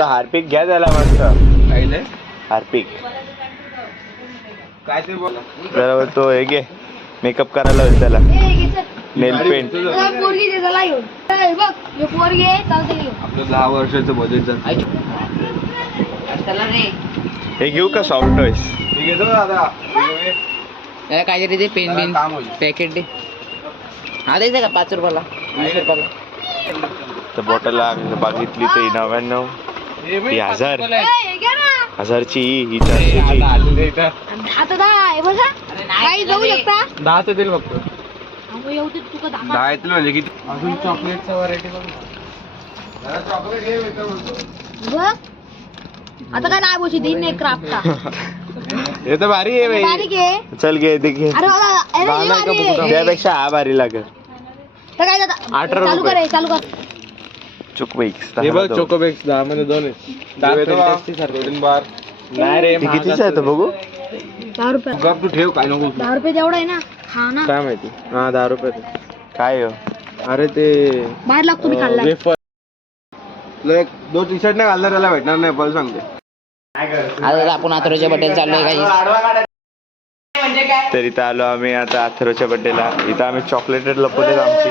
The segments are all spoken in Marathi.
हार्पिक घ्या त्याला मस्त हार्पिक काय ते बोल बरोबर तो हे घे मेकअप करायला होईल त्याला नेल पेंट आपलं 10 वर्षाचं बजेट हे घेऊ का सॉफ्ट टॉयज हे घेतो दादा काय ते पेन बिन पॅकेट दे हा द्यायचं का 5 रुपयाला 20 रुपयाला तर बॉटल बघितली ते 99 ही 1000ची ही 400ची आता 10 देईल फक्त 10 येतील म्हणजे किती अजून चॉकलेटचं व्हरायटी बघ चॉकलेट घे बघ आता काय नाही बोलशी दिन एक क्राफ्टचा हे तर भारी आहे बारीक आहे चल घे दे घे त्यापेक्षा हा भारी लागेल तर काय दादा 18 रुपये चालू कर चोकोबेक्स हे बघ चोकोबेक्स 10 मध्ये 2 आहे 10 बार नाही रे कितीचं आहे तो बघू 10 रुपये गप तू ठेव काय नको 10 रुपये तेवढं आहे ना खा ना काय माहिती हा 10 रुपये काय अरे ते बाहेर लागतो मी खाल्ला तुला एक 2 टी शर्ट नाही घालणार त्याला भेटणार नाही पण सांगते आता आपण अथर्वच्या बड्डेला चाललोय काही तर इथं आलो आम्ही आता अथर्वच्या बड्डेला इथं आम्ही चॉकलेटेड लपवलेत आमची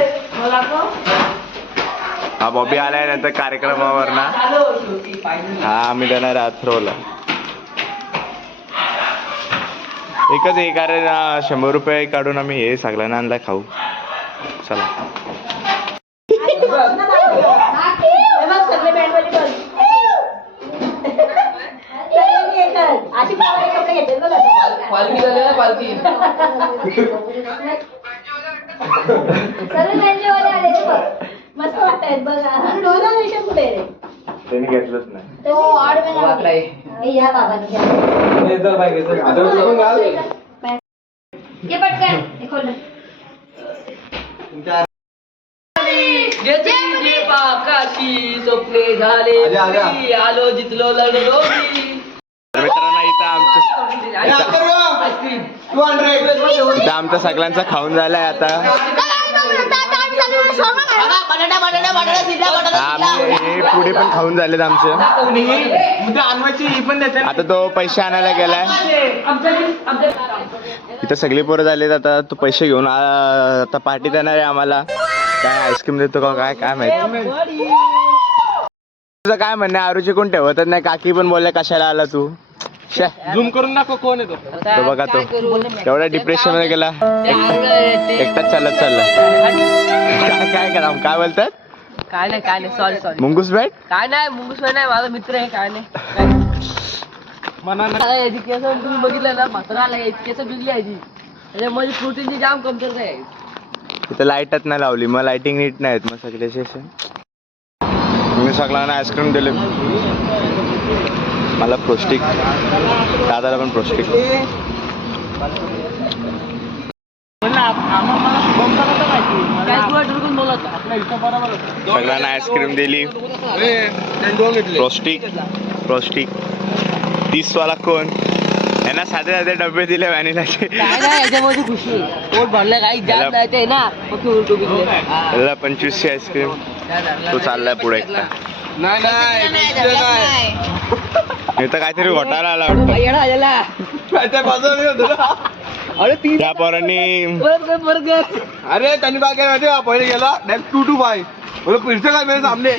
हा बॉबी आलाय नंतर कार्यक्रमावर ना हा आम्ही देणार अथर्वला एकच एक कारण 100 रुपये काढून आम्ही हे सगळ्यांना आणलाय खाऊ चला मस्त वाटत बघा कुठे त्यांनी घेतलंच नाही तो या बाबा स्वप्ने झाले आलो जितलो लढलो मित्रांनो इथं आमचं सगळ्यांचा खाऊन झालाय आता हे पुढे पण खाऊन झालेत आमचे आता तो पैसे आणायला गेलाय इथं सगळी पोरं झालेत आता तो पैसे घेऊन आता पार्टी देणार आहे आम्हाला काय आईस्क्रीम देतो का काय काय माहिती तुझं काय म्हणणं आरूची कोण ठेवतच नाही काकी पण बोलले कशाला आला तू झूम करून दाखव कोण येतो तो बघा तो तेवढ्या डिप्रेशन मध्ये गेला एकटाच चालत चालला काय करा काय बोलतात काय नाही सॉरी मुंगूस बॅट काय नाही मुंगूस नाही माझा मित्र आहे काय नाही तुम्ही बघितलं ना म्हातारा आला केस बिजली आहे त्याच्यामध्ये प्रोटीनची जाम कमतरता आहे इथं लाईटच नाही लावली मग लाईटिंग नीट नाही आहेत मग सगळे सेशन मी सगळ्यांना आईस्क्रीम दिले मला पौष्टिक दादाला पण पौष्टिक सगळ्यांना आईस्क्रीम दिली पौष्टिक 30 वाला कोण यांना साधे साधे डबे दिले व्हॅनिलाचे याच्यामध्ये खुशी पोट भरलं काही जाम नाही ना 25ची आईस्क्रीम तो चाललाय पुढे एकटा इथं काहीतरी घोटाळा आला वाटतं त्या पोरांनी बरोबर अरे त्यांनी काय केलं माहिती पहिले गेला 2-2 5 फिरचं काय मेरे सामने